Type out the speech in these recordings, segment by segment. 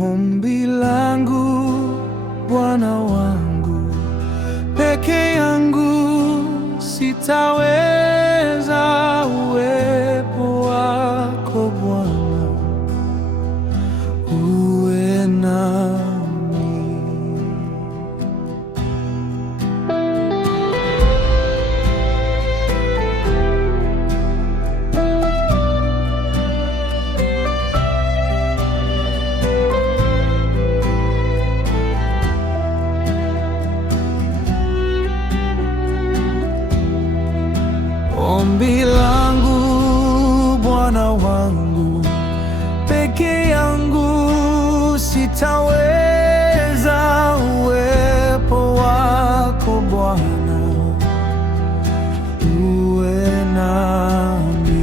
Ombi langu Bwana wangu, peke yangu sitaweza. Uwepo wako Bwana uwe nami. Ombi langu Bwana wangu, peke yangu sitaweza. Uwepo wako Bwana uwe nami.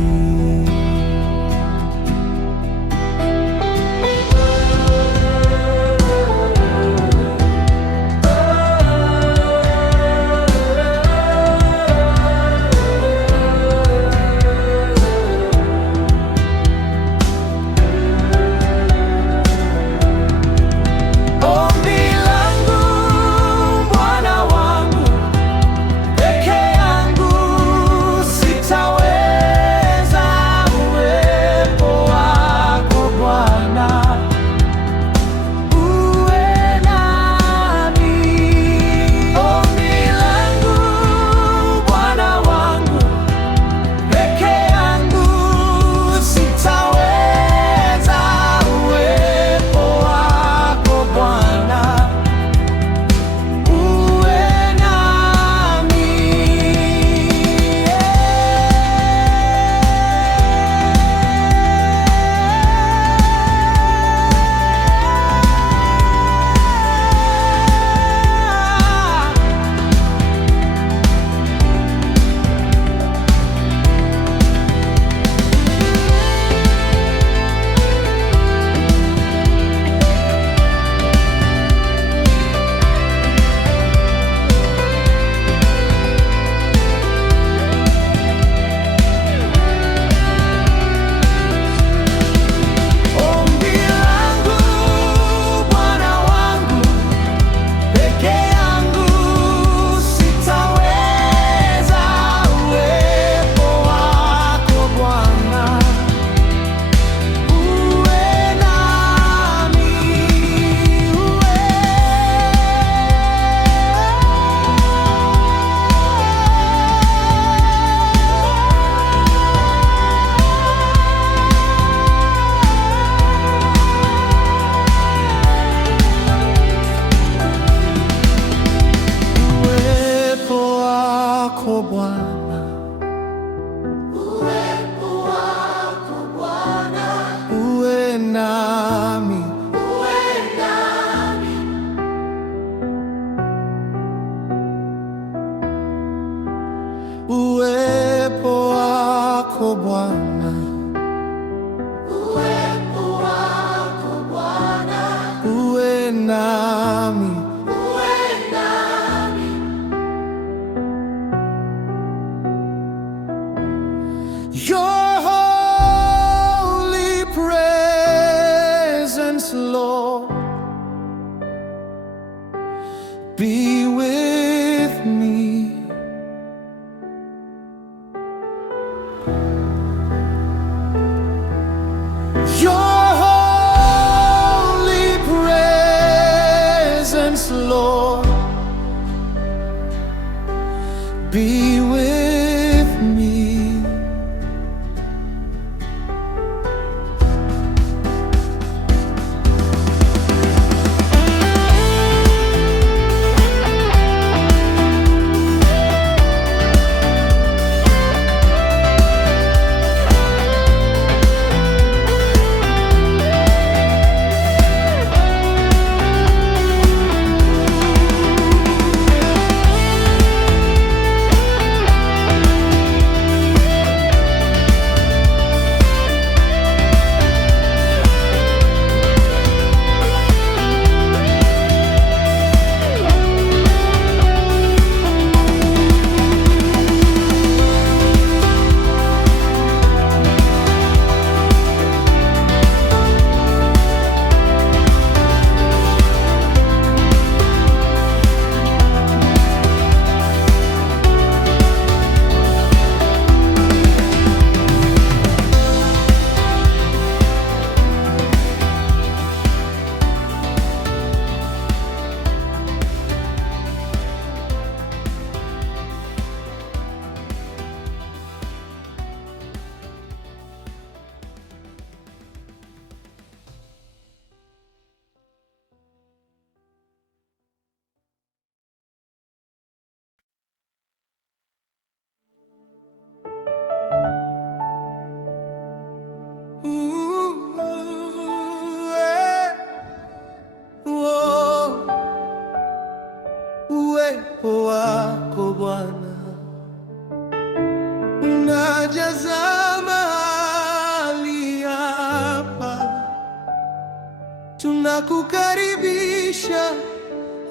tunakukaribisha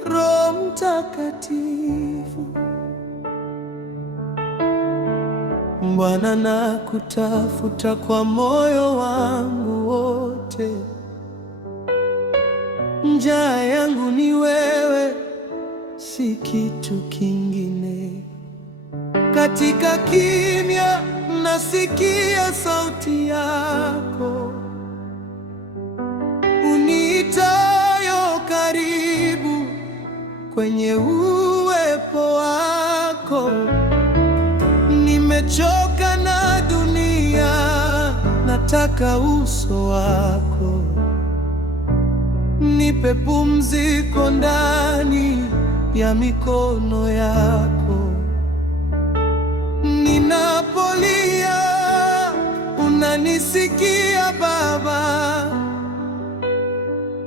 Roho Mtakatifu. Bwana, nakutafuta kwa moyo wangu wote. Njaa yangu ni wewe, si kitu kingine. Katika kimya nasikia sauti yako, uniitayo karibu kwenye uwepo wako. Nimechoka na dunia, nataka uso wako. Nipe pumziko ndani ya mikono yako. Ninapolia unanisikia Baba,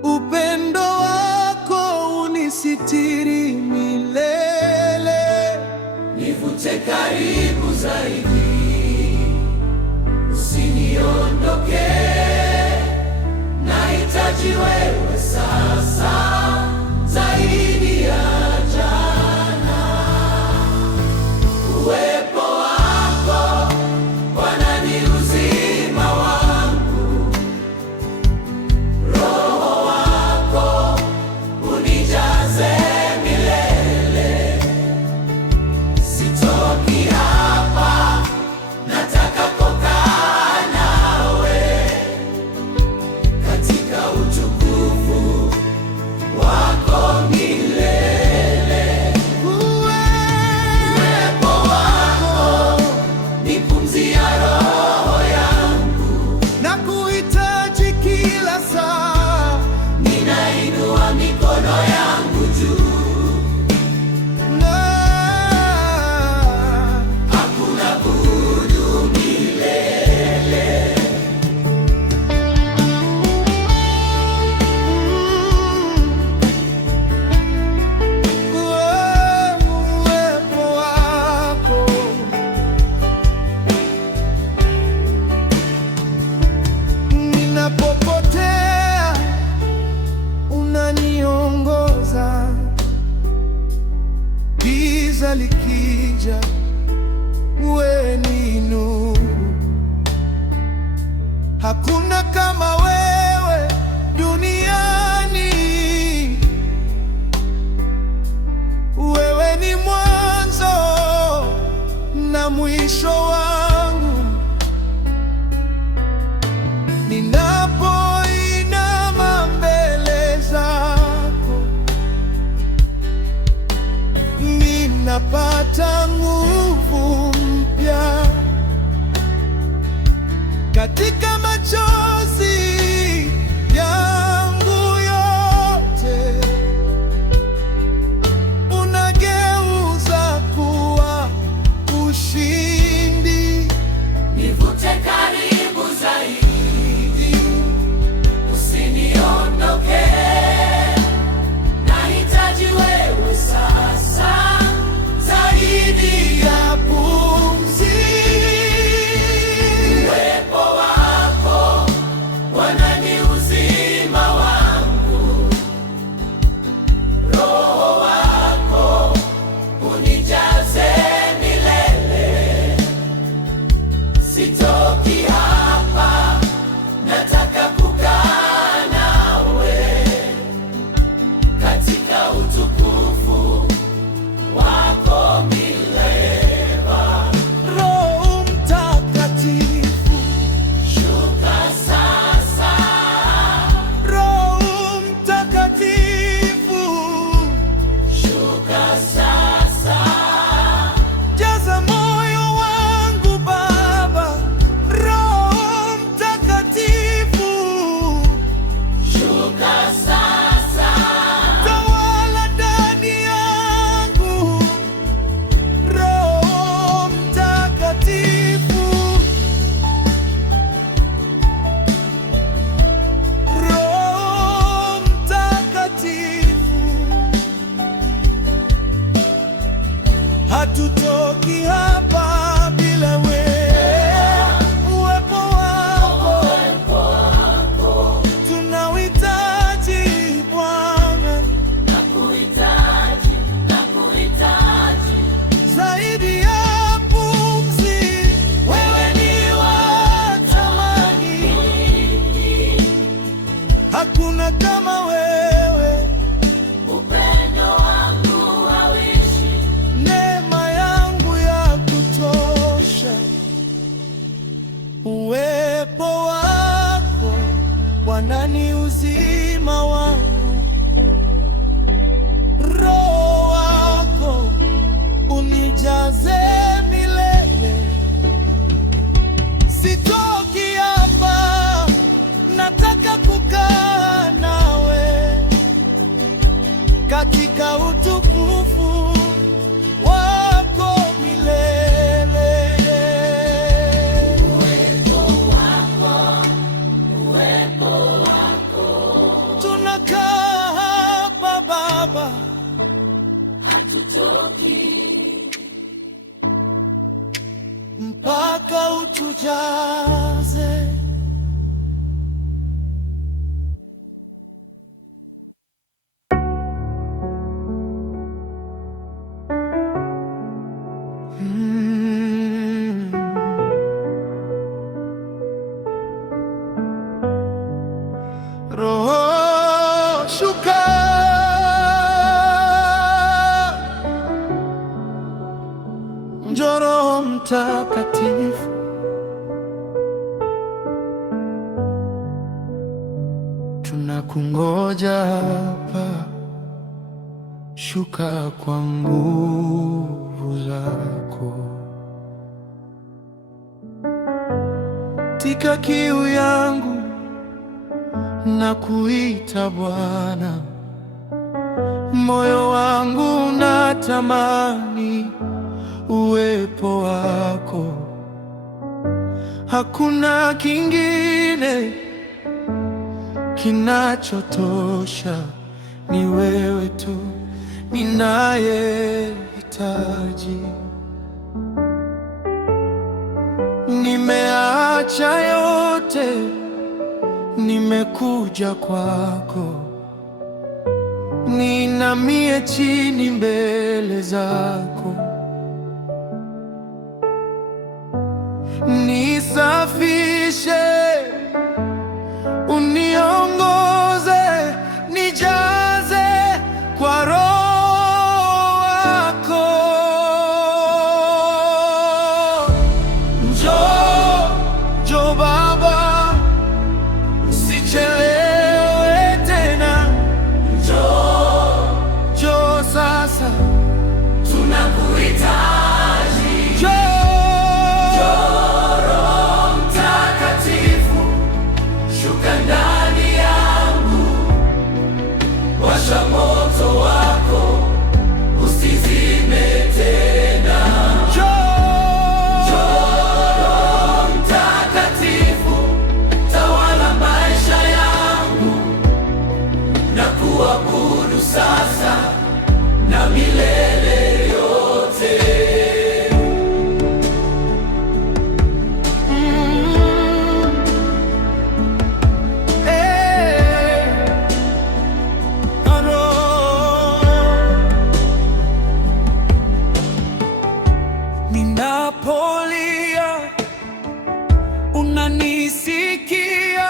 upendo wako unisitiri milele. Nivute karibu zaidi, usiniondoke, nahitaji wewe sasa zaidi ya jana. Uwepo wako Bwana ni uzima wangu, Roho wako unijaze milele. Sitoki hapa, nataka kukaa nawe katika utukufu wako milele. Uwepo wako ni pumzi ya roho yangu, nakuhitaji kila saa. ninainua mikono yangu juu. Hakuna budi milele. Uwepo wako ninapopotea, unaniongoza. Giza likija, wewe ni nuru. Hakuna kama wewe duniani. Wewe ni mwanzo na mwisho wangu. Ninapoinama mbele zako, ninapata nguvu mpya. Katika machozi yangu yote, unageuza kuwa ushindi. Nivute karibu zaidi, usiniondoke, nahitaji wewe sasa zaidi ya pumzi. Uwepo wako Bwana ni uzima wangu, Roho wako unijaze milele. Sitoki hapa, nataka kukaa nawe katika utukufu wako milele. Uwepo wako, Tunakaa hapa Baba, hatutoki mpaka utujaze. Roho shuka, njoo Roho Mtakatifu, tunakungoja hapa. Shuka kwa nguvu zako, tika kiu yangu na kuita Bwana, moyo wangu unatamani uwepo wako. Hakuna kingine kinachotosha, ni wewe tu ninayehitaji. Nimeacha yote, nimekuja kwako, ninamie chini mbele zako. Nisafishe, uniongoze, nijaze kwa Roho wako. Njoo, njoo Baba, usichelewe tena. njoo, Njoo sasa, tunakuhitaji. njoo. Roho Mtakatifu, shuka ndani yangu, washa moto wako, usizime tena. Roho Mtakatifu, tawala maisha yangu, na kuabudu sasa na milele yote. Ninapolia unanisikia,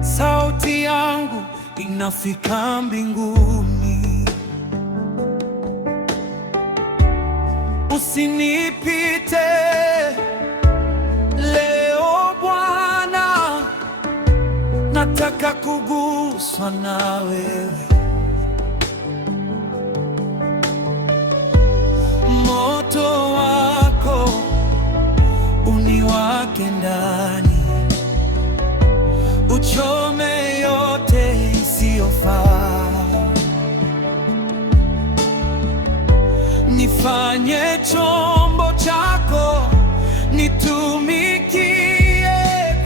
sauti yangu inafika mbinguni. Usinipite leo Bwana, nataka kuguswa na wewe. Moto wako uniwake ndani, uchome yote isiyofaa. Nifanye chombo chako, nitumikie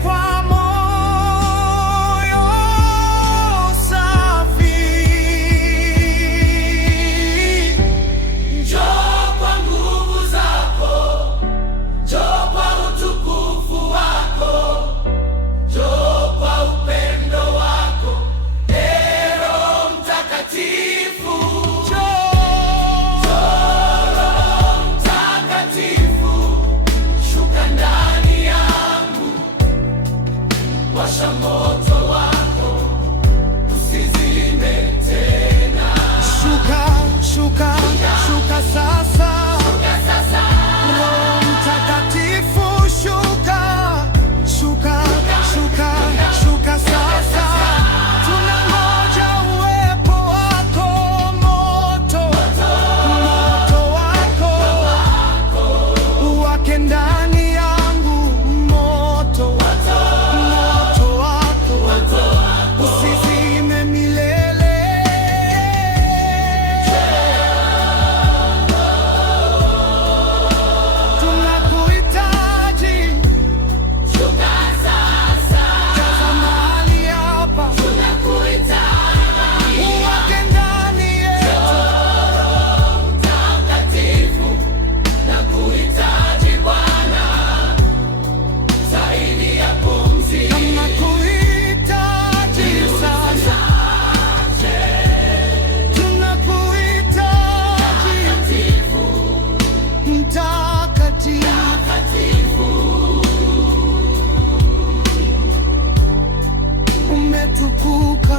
kwa moyo safi. Njoo kwa nguvu zako, njoo kwa utukufu wako, njoo kwa upendo wako, Roho Mtakatifu. Roho Mtakatifu, shuka ndani yangu, washa moto wako, usizime tena. Shuka, shuka, shuka sasa. Roho Mtakatifu shuka, shuka, shuka, shuka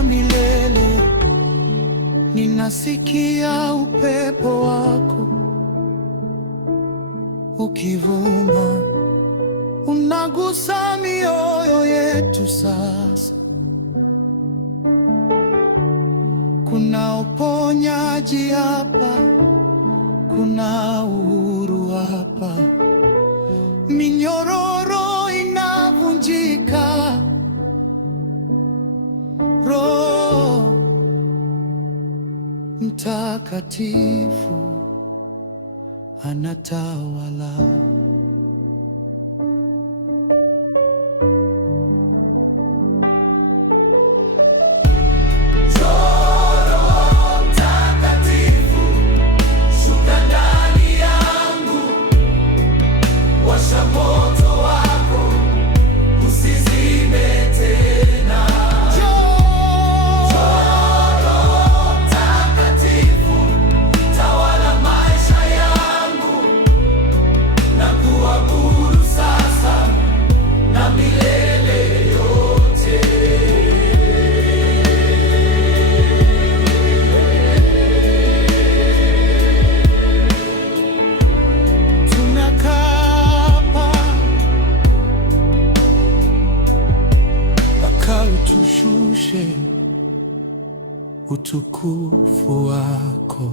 wa milele. Ninasikia upepo wako ukivuma, unagusa mioyo yetu sasa. Kuna uponyaji hapa, kuna uhuru hapa, minyororo inavunjika. Roho Mtakatifu anatawala. Tushushe utukufu wako.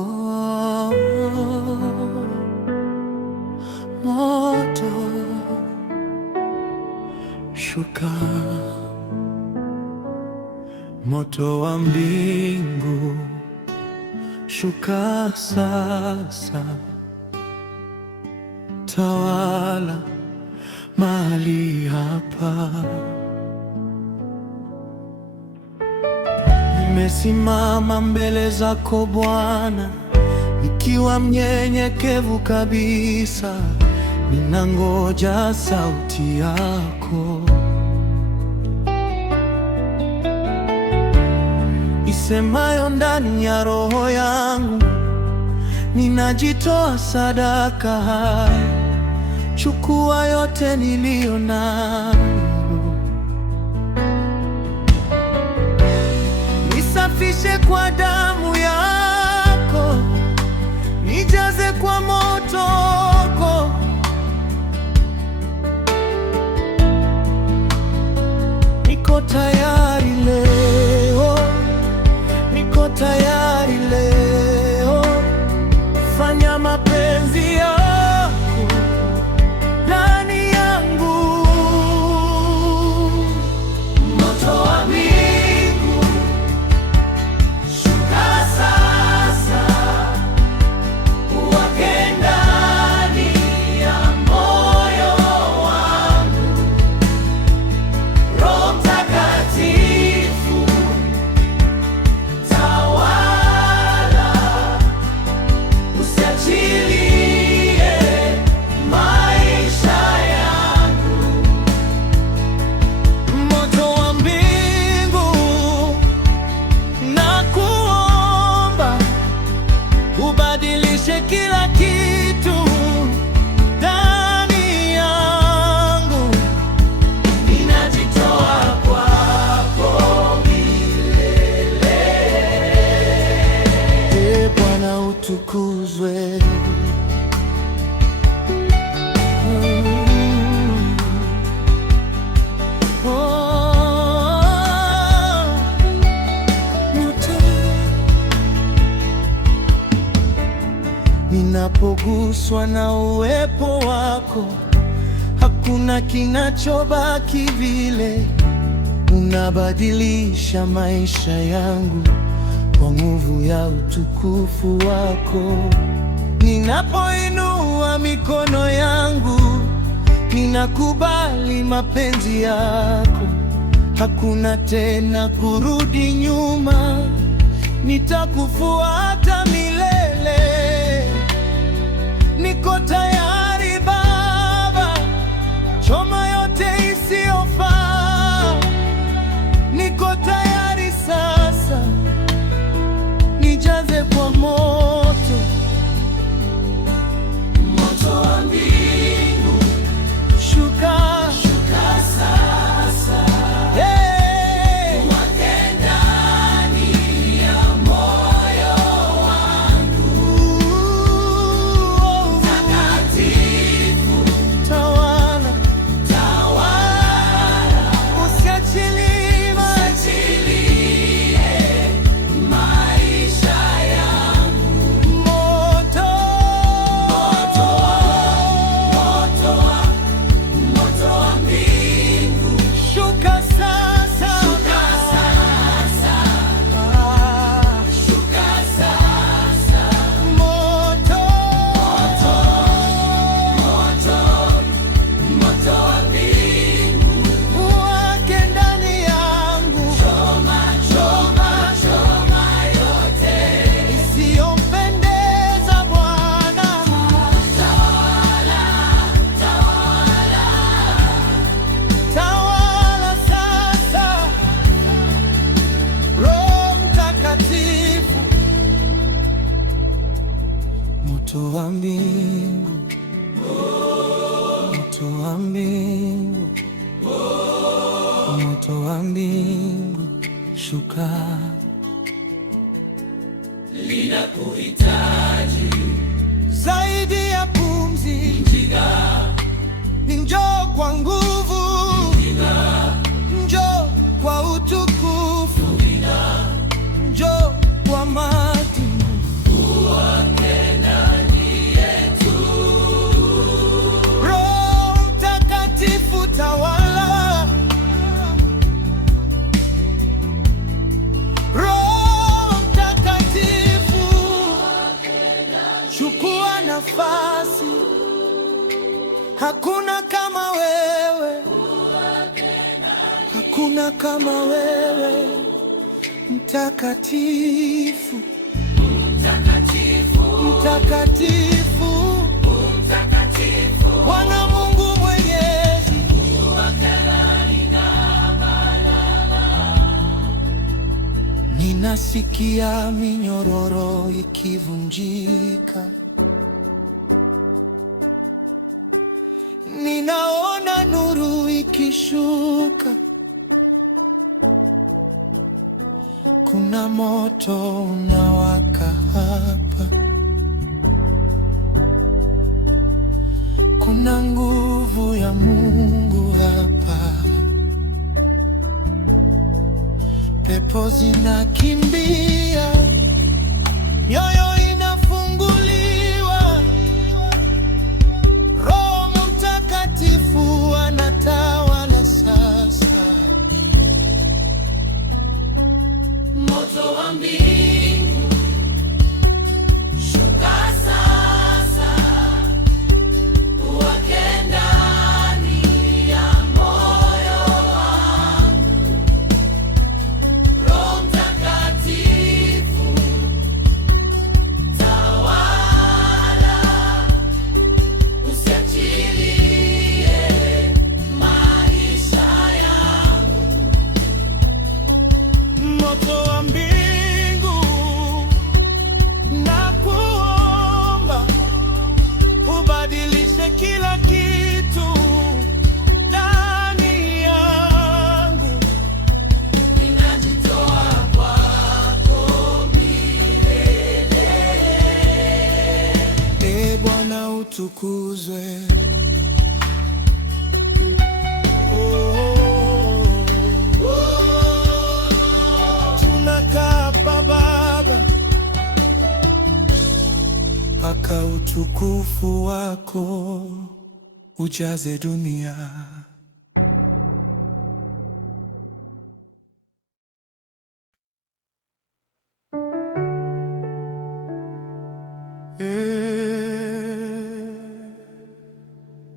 Roho moto shuka, moto wa mbingu shuka sasa, tawala mahali hapa. Nimesimama mbele zako Bwana, nikiwa mnyenyekevu kabisa, ninangoja sauti yako isemayo ndani ya roho yangu. Ninajitoa sadaka hai, chukua yote niliyo nayo. Nisafishe kwa damu yako, nijaze kwa moto wako. Niko tayari leo, niko tayari leo, fanya mapenzi yako ndani yangu. Moto wa mbingu shuka sasa, uwake ndani ya moyo wangu. Roho Mtakatifu tawala, usiachilie maisha yangu. Moto wa mbingu nakuomba, ubadilishe kila kitu ndani yangu. Ninajitoa kwako milele. Ee Bwana utukuzwe. Ninapoguswa na uwepo wako, hakuna kinachobaki vile. Unabadilisha maisha yangu kwa nguvu ya utukufu wako. Ninapoinua mikono yangu, ninakubali mapenzi yako. Hakuna tena kurudi nyuma, nitakufuata milele. Niko tayari Baba, choma yote isiyofaa. Niko moto wa mbingu, moto wa mbingu, moto wa mbingu, shuka. Ninakuhitaji zaidi ya pumzi, njoo kwa nguvu, njoo kwa utukufu, njoo kwa mati. uwake ndani yetu. Roho Mtakatifu tawala, Roho Mtakatifu chukua nafasi. Hakuna kama wewe, hakuna kama wewe, mtakatifu, Mtakatifu, mtakatifu, mtakatifu, Bwana Mungu Mwenyezi. Ninasikia minyororo ikivunjika, ninaona nuru ikishuka. Kuna moto unawaka hapa, kuna nguvu ya Mungu hapa. Pepo zinakimbia, mioyo inafunguliwa. Roho Mtakatifu anatawala sasa. moto wa mbingu, shuka sasa, uwake ndani ya moyo wangu. Roho Mtakatifu tawala, usiachilie maisha yangu. Moto wa mbingu, nakuomba ubadilishe kila kitu ndani yangu. Ninajitoa kwako milele. Ee Bwana utukuzwe. Tunakaa hapa Baba, mpaka utukufu wako ujaze dunia.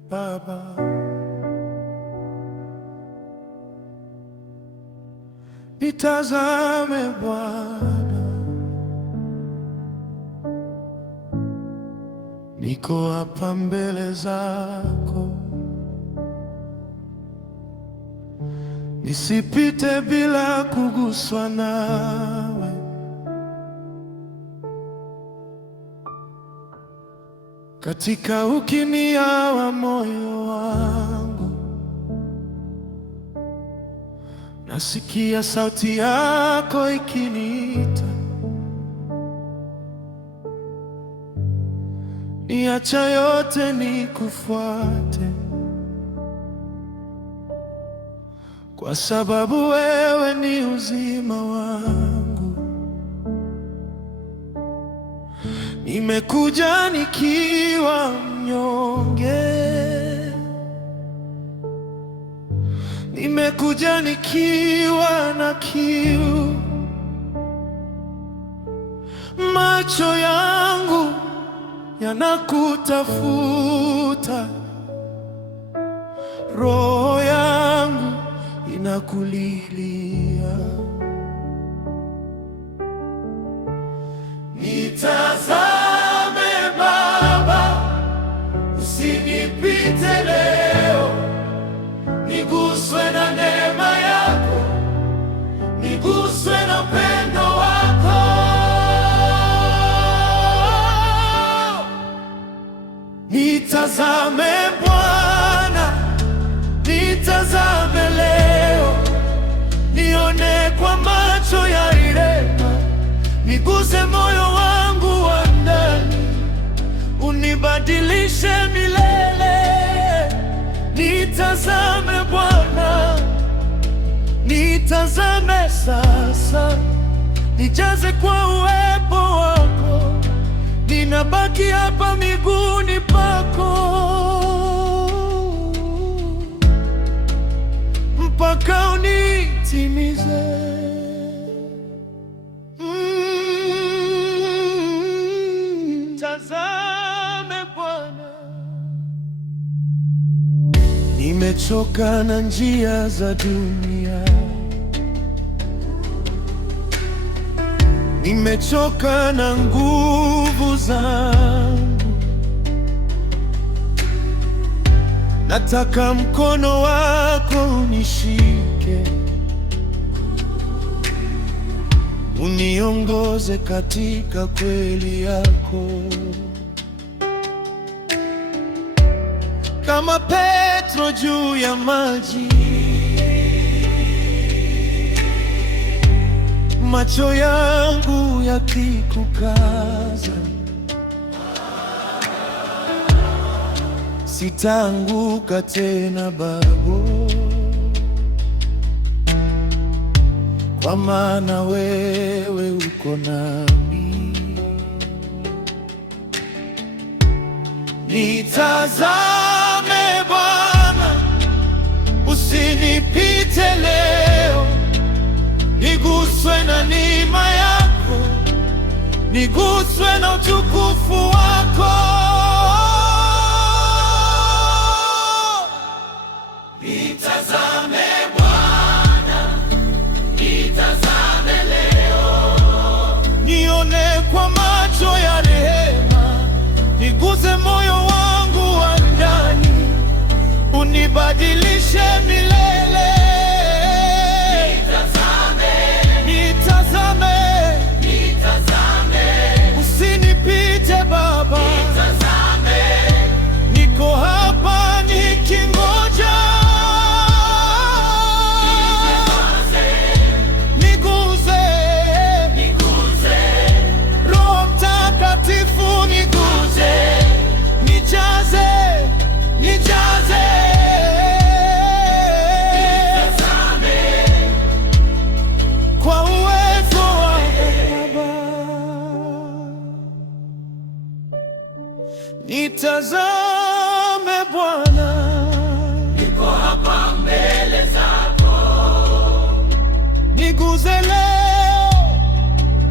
Baba, nitazame Bwana, niko hapa mbele zako, nisipite bila kuguswa nawe. Katika ukimya wa moyo wangu, nasikia sauti yako ikiniita, niacha yote nikufuate, kwa sababu wewe ni uzima wangu. Nimekuja nikiwa mnyonge, nimekuja nikiwa na kiu. Macho yangu yanakutafuta, roho yangu inakulilia. Nitazame Baba, usinipite leo, niguswe na neema yako, niguswe na upendo wako. Nitazame Bwana, nitazame leo, nione kwa macho ya rehema, niguse moyo wangu wa ndani, unibadilishe milele. Nitazame Bwana, nitazame sasa, nijaze kwa uwepo wako, ninabaki hapa miguuni pako mpaka unitimize. Tazame Bwana, nimechoka na njia za dunia, nimechoka na nguvu zangu. Nataka mkono wako unishike, uniongoze katika kweli yako. Kama Petro juu ya maji, macho yangu yakikukaza, sitaanguka tena babu, kwa maana wewe uko nami. Nitazame Bwana, usinipite leo, niguswe na neema yako, niguswe na utukufu wako. Nitazame Bwana, nitazame leo, nione kwa macho ya rehema, niguse moyo wangu wa ndani, unibadilishe milele. Nitazame, usinipite Baba, niko hapa nikingoja, niguse, Roho Mtakatifu niguse, nijaze kwa uwezo wako Baba. Nitazame Bwana, niko hapa mbele zako, niguse leo,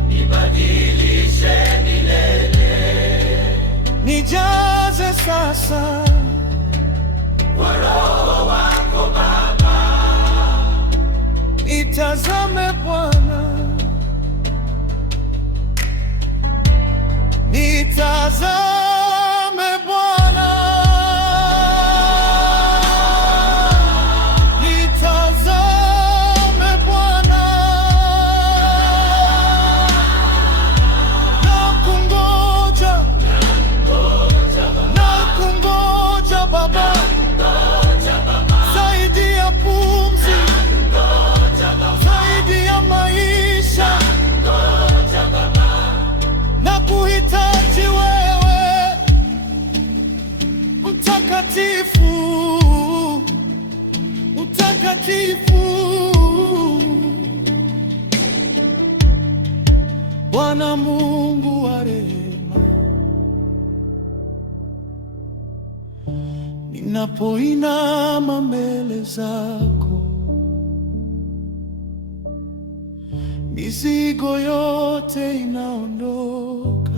nibadilishe milele, nijaze sasa kwa Roho wako Baba. Nitazame Bwana, nitazame Bwana, nitazame Bwana, nakungoja Baba, zaidi ya pumzi, zaidi ya maisha, na kuhitaji wewe mtakatifu, mtakatifu. Bwana Mungu wa rehema, ninapoinama mbele zako, mizigo yote inaondoka.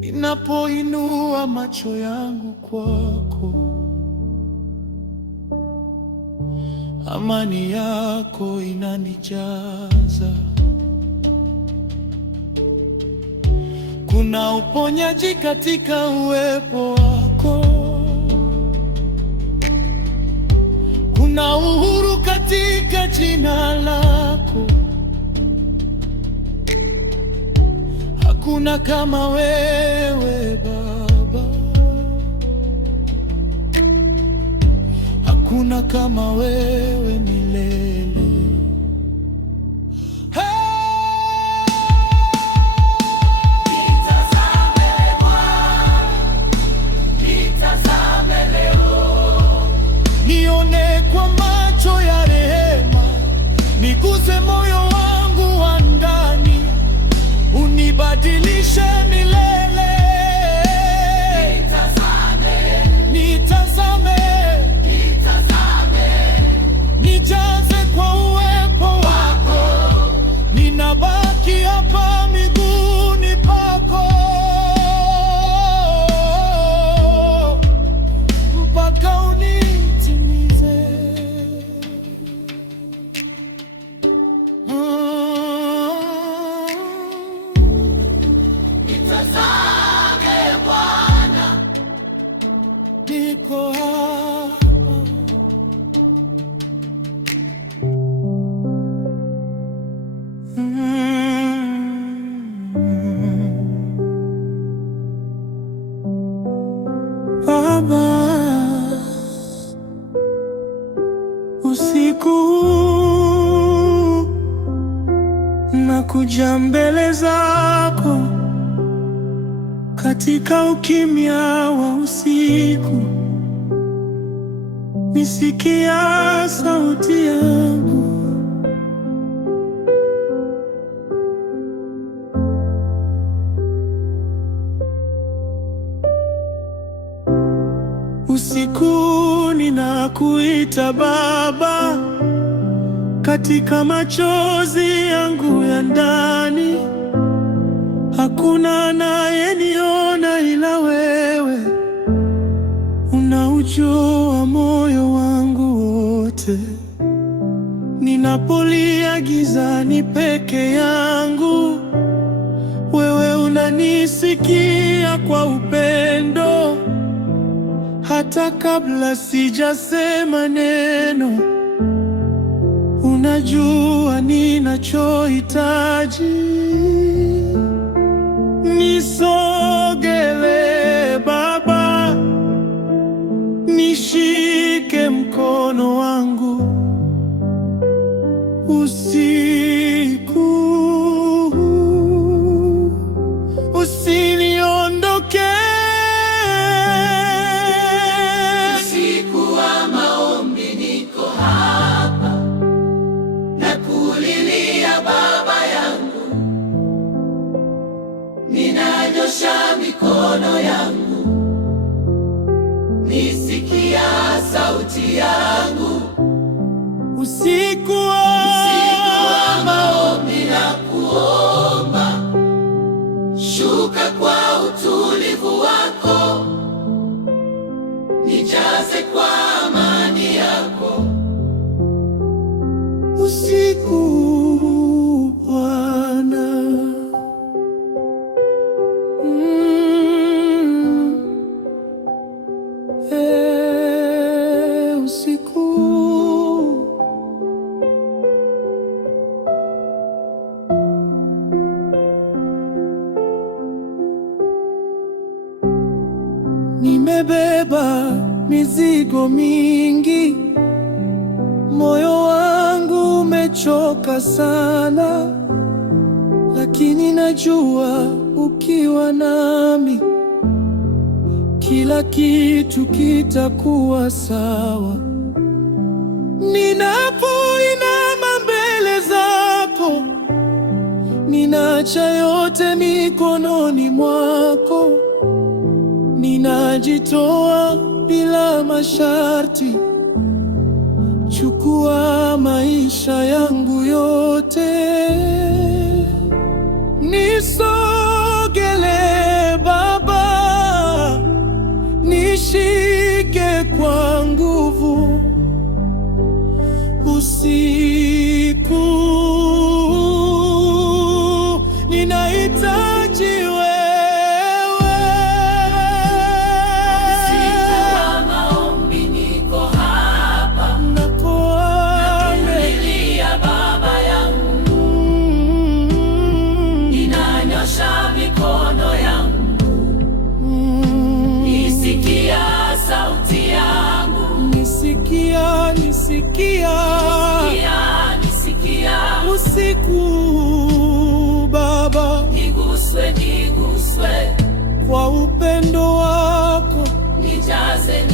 Ninapoinua macho yangu kwako, amani yako inanijaza. Kuna uponyaji katika uwepo wako, kuna uhuru katika jina lako. hakuna kama wewe Baba, hakuna kama wewe milele. Nione kwa macho ya rehema, niguze moyo wangu wa ndani, unibadilishe milele. Nitazame, nijaze kwa uwepo wako, ninabaki hapa miguuni pako mpaka unitimize. Nitazame Bwana, niko hapa. Baba, usiku nakuja mbele zako katika ukimya wa usiku, nisikia sauti yangu. Usiku ninakuita Baba, katika machozi yangu ya ndani. Hakuna anayeniona ila wewe, unaujua moyo wangu wote. Ninapolia gizani peke yangu, wewe unanisikia kwa upendo. Hata kabla sijasema neno, unajua ninachohitaji. Nisogele Baba, nishike mkono wangu usiku, usiniondoke. usiku wa maombi niko hapa, nakulilia Baba yangu, ninanyosha mikono yangu, nisikia sauti yangu. Usiku wa maombi na kuomba, shuka kwa utulivu wako, nijaze kwa amani yako. usiku Bwana, usiku. Nimebeba mizigo mingi, moyo wangu umechoka sana, lakini najua ukiwa nami kila kitu kitakuwa sawa. Ninapoinama mbele zako, ninaacha yote mikononi mwako. Ninajitoa bila masharti, chukua maisha yangu yote. Nisogele Baba, nishike kwa nguvu usiku, ninahitaji wewe. Baba yangu, ninanyosha mikono nisikia usiku Baba, niguswe kwa upendo wako, nijaze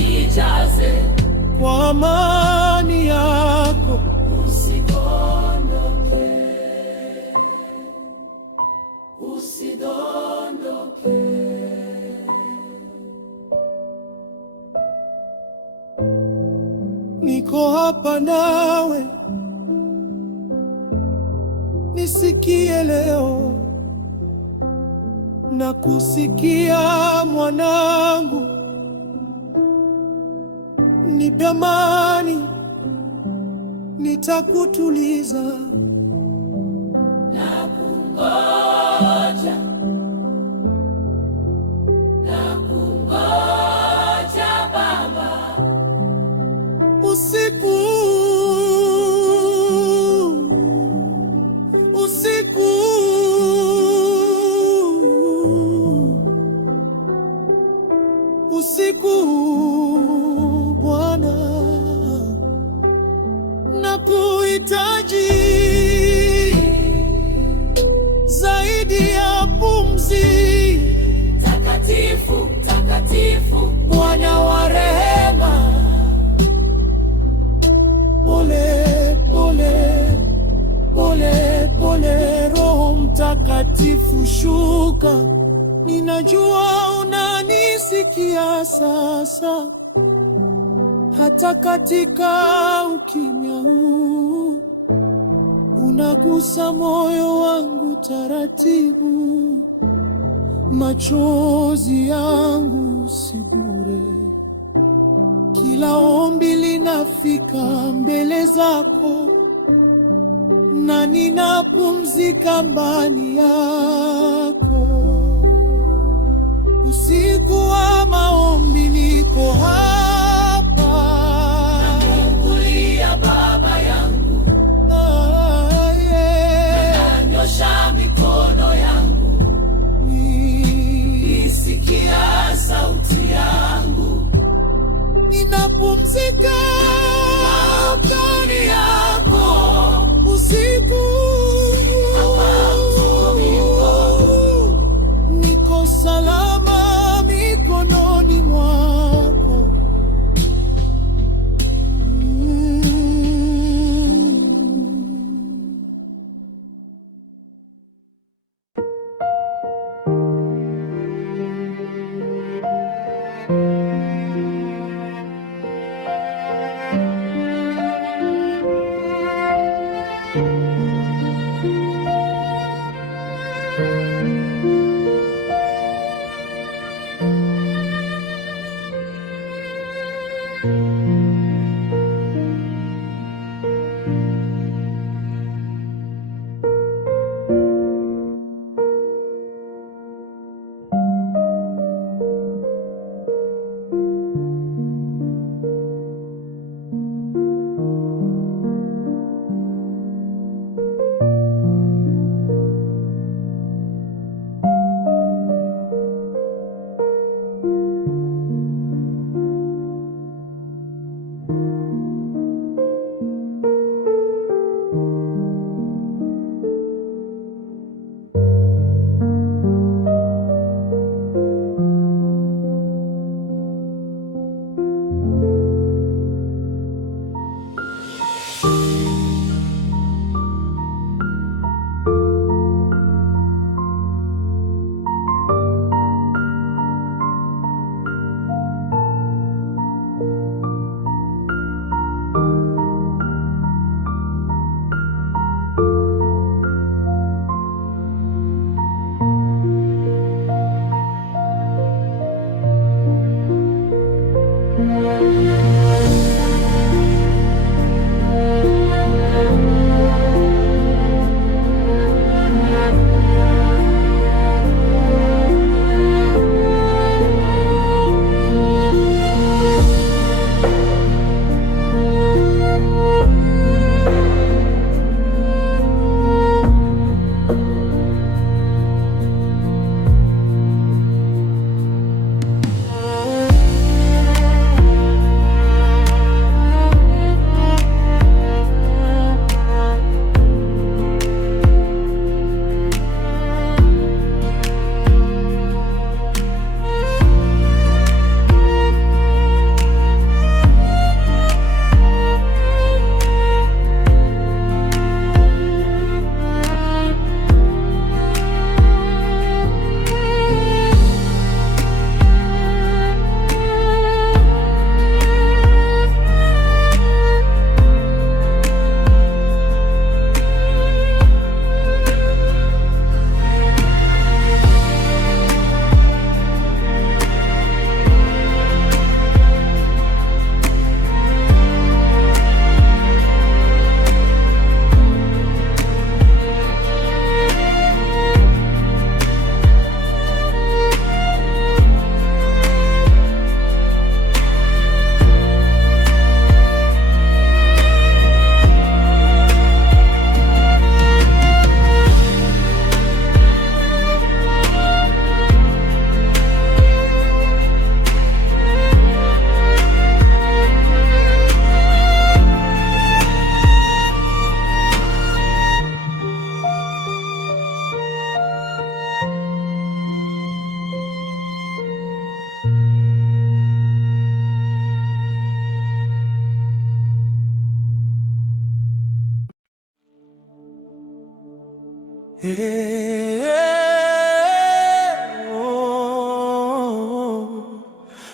kwa amani yako, usidondoke. Niko hapa nawe, nisikie leo. Na kusikia mwanangu, nipe amani, nitakutuliza. Nakungoja Baba, usiku Bwana, nakuhitaji zaidi ya pumzi. takatifu, Bwana wa rehema, pole pole, Roho Mtakatifu shuka. Ninajua unanisikia sasa, hata katika ukimya huu unagusa moyo wangu taratibu. Machozi yangu si bure, kila ombi linafika mbele zako, na ninapumzika ndani yako. Usiku wa maombi niko hapa, nakulia Baba yangu, nanyosha mikono yangu, nisikia sauti yangu, ninapumzika ndani yako. Usiku niko salama mikononi mwako.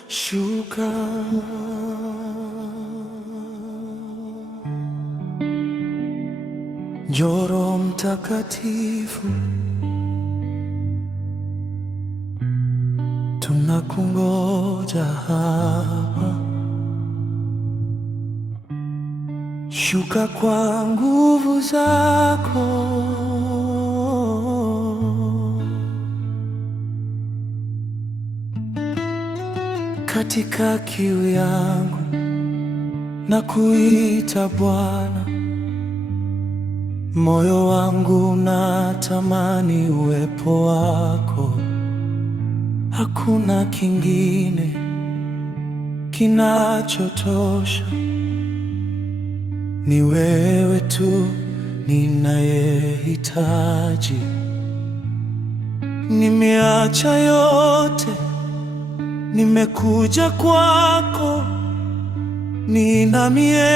Shuka njoo Roho Mtakatifu, tunakungoja hapa. Shuka kwa nguvu zako, katika kiu yangu na kuita Bwana. Moyo wangu unatamani uwepo wako, hakuna kingine kinachotosha. Ni wewe tu ninayehitaji. Nimeacha yote, nimekuja kwako, ninamie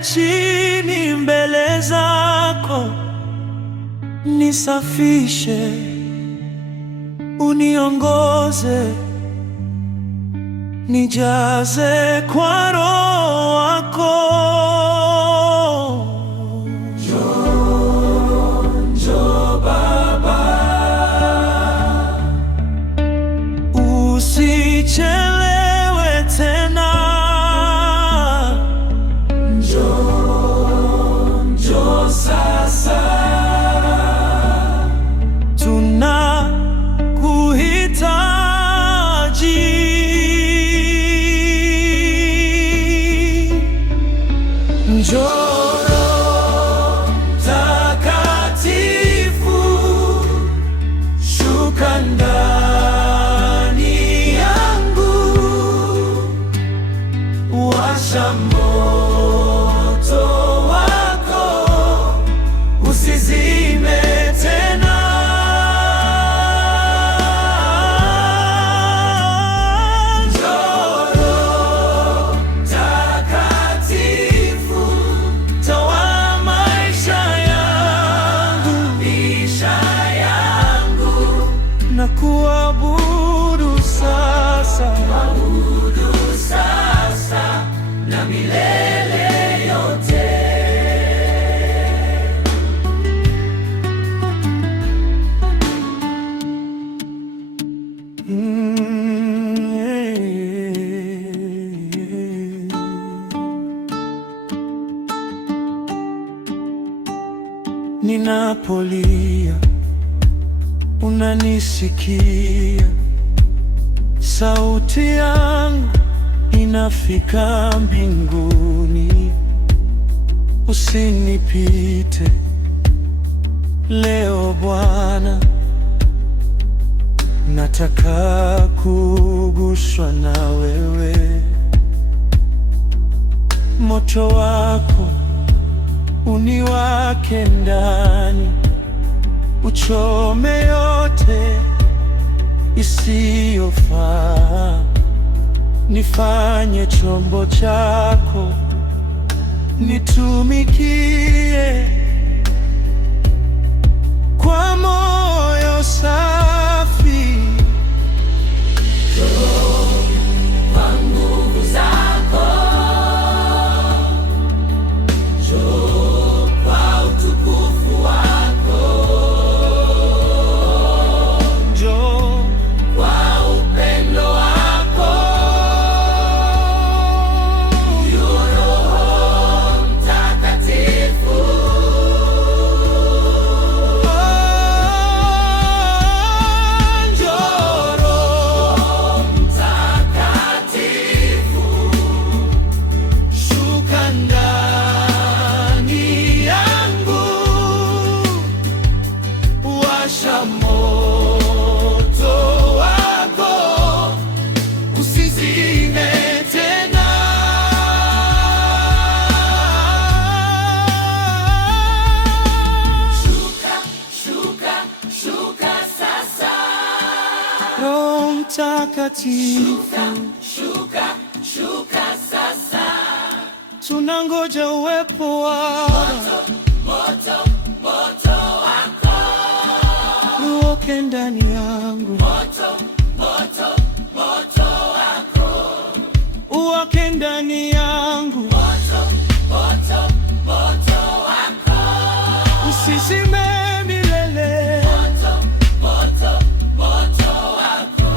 chini mbele zako. Nisafishe, uniongoze, nijaze kwa Roho wako. Njoo Baba, usichelewe tena. Njoo sasa, tunakuhitaji. Njoo Roho Mtakatifu, shuka ndani yangu, washa moto wako, usizime tena. Njoo Roho Mtakatifu, tawala maisha yangu, na kuabudu sasa na milele yote. Ninapolia unanisikia, sauti yangu inafika mbinguni. Usinipite leo Bwana, nataka kuguswa na wewe. Moto wako uniwake ndani, uchome yote isiyofaa. Nifanye chombo chako, nitumikie kwa moyo safi. Kwa nguvu zako, njoo kwa utukufu wako, Njoo kwa upendo wako. Roho Mtakatifu, njoo Roho Mtakatifu, shuka ndani yangu, washa moto wako, usizime tena. shuka sasa. Roho Mtakatifu, Shuka sasa. tunangoja uwepo wako. Moto wako. uwake ndani yangu, moto, moto, moto wako uwake ndani yangu, moto, moto, moto wako usizime milele, moto, moto, moto wako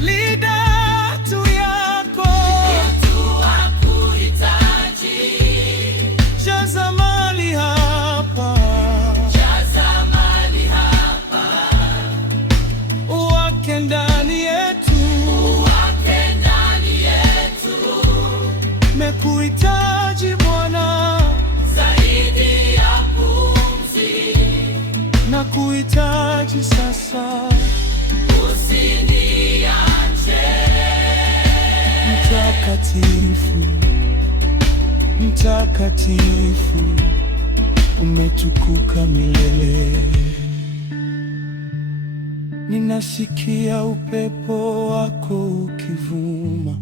lidatu yako hakuhitaji, jaza mali hapa, jaza mali hapa, uwake ndani yetu, uwake ndani yetu, mekuhitaji Bwana zaidi ya pumzi, na kuhitaji sasa, usiniache. Mtakatifu, mtakatifu, umetukuka milele. Ninasikia upepo wako ukivuma,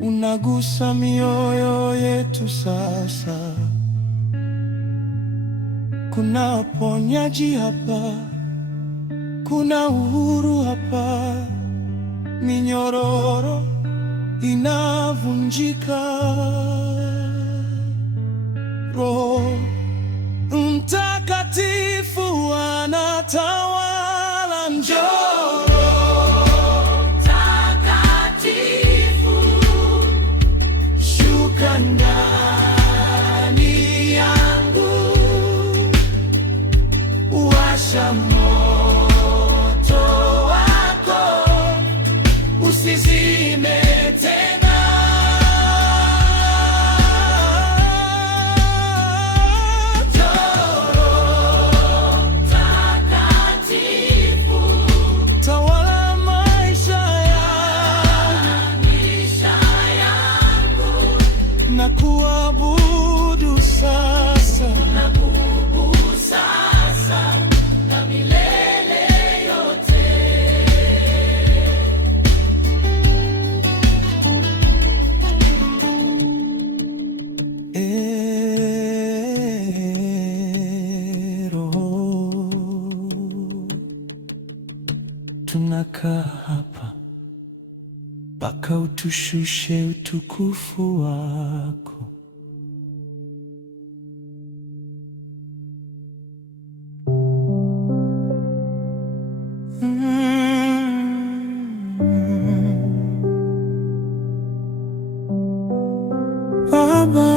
unagusa mioyo yetu sasa. Kuna uponyaji hapa, kuna uhuru hapa, minyororo inavunjika. Roho Mtakatifu anatawala, njoo Takatifu, shuka ndani yangu, washa moto wako, usizime tena. Takatifu, Tawala maisha yangu na kuabudu sasa, sasa na milele yote. Roho, tunakaa hapa mpaka utushushe utukufu wako. Baba,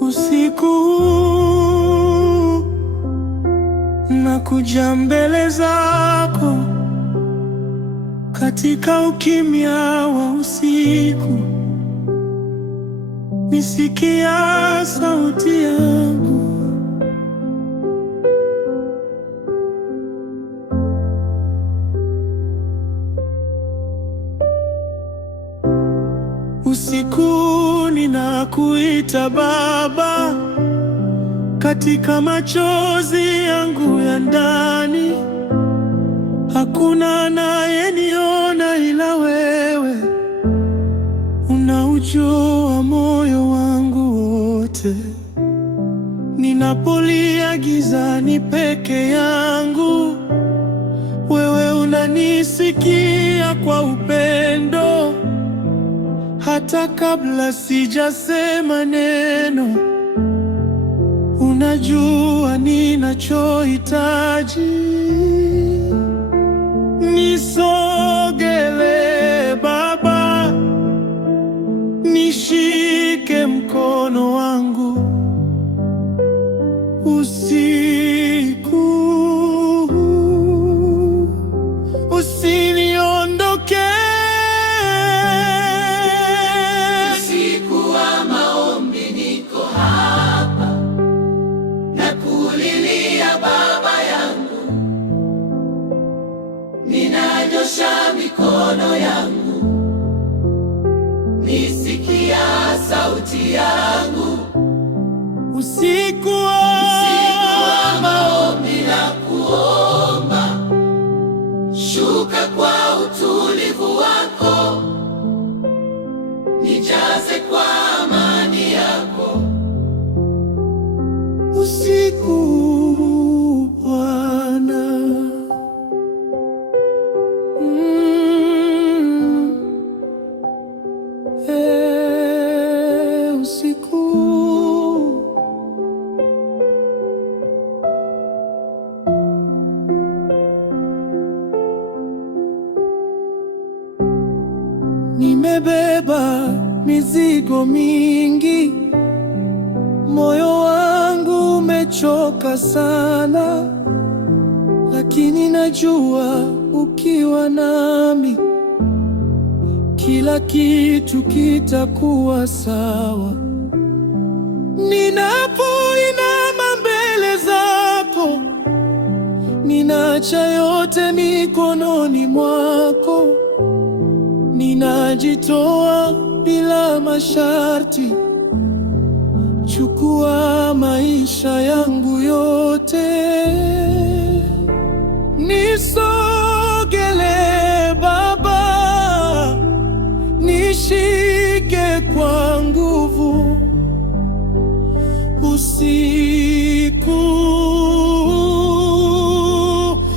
usiku huu nakuja mbele zako katika ukimya wa usiku, nisikia sauti yangu. Usiku ninakuita Baba, katika machozi yangu ya ndani. Hakuna anayeniona ila wewe, unaujua moyo wangu wote. Ninapolia gizani peke yangu, wewe unanisikia kwa upendo. Hata kabla sijasema neno, unajua ninachohitaji. Nisogele Baba, nishike mkono wangu usiku, usiniondoke. Usiku wa maombi niko hapa na kulilia Baba yangu, ninanyosha mikono yangu Nimebeba mizigo mingi, moyo wangu umechoka sana, lakini najua ukiwa nami kila kitu kitakuwa sawa. Ninapoinama mbele zako, ninaacha yote mikononi mwako. Ninajitoa bila masharti, chukua maisha yangu yote. Nisogelee Baba, nishike kwa nguvu. Usiku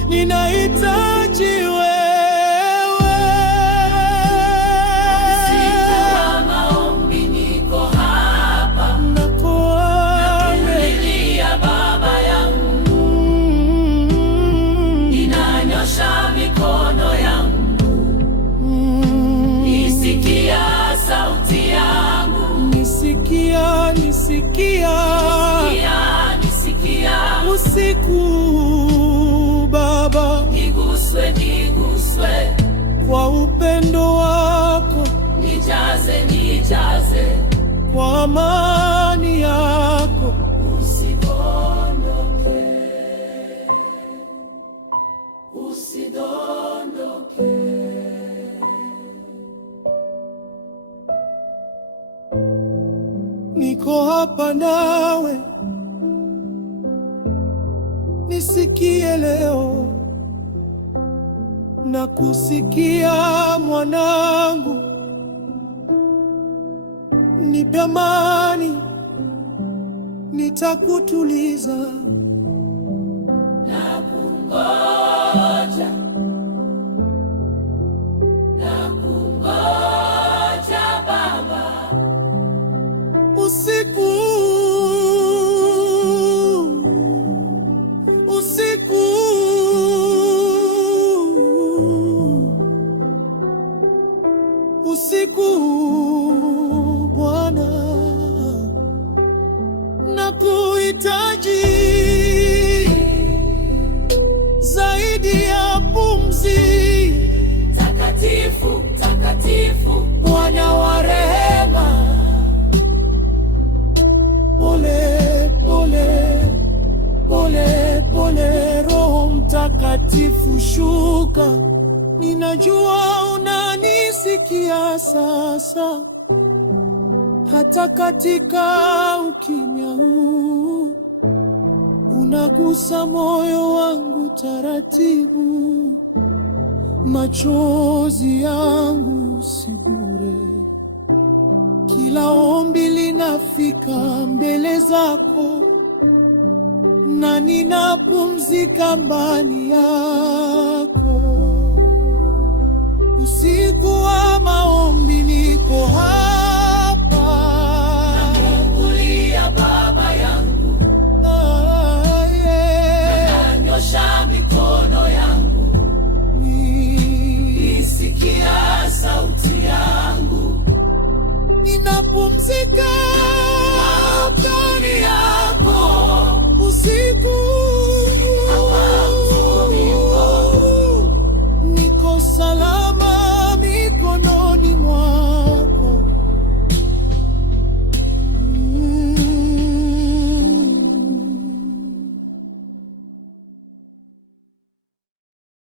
ninahitaji wewe. Usiku wa maombi niko hapa, nakulilia Baba yangu, ninanyosha mikono yangu, nisikia sauti yangu, nisikia. Usiku Baba, niguswe kwa upendo wako, nijaze kwa amani yako. Usidondoke. Niko hapa nawe, nisikie leo. Na kusikia mwanangu, nipe amani, nitakutuliza. Nakungoja Baba, usiku Bwana, nakuhitaji zaidi ya pumzi. Takatifu, Bwana wa rehema, pole, Roho Mtakatifu shuka. Ninajua unanisikia sasa, hata katika ukimya huu unagusa moyo wangu taratibu. Machozi yangu si bure, kila ombi linafika mbele zako, na ninapumzika ndani yako. Usiku wa maombi niko hapa, nakulilia Baba yangu, nanyosha mikono yangu, nisikia sauti yangu, ninapumzika ndani yako. Usiku niko salama.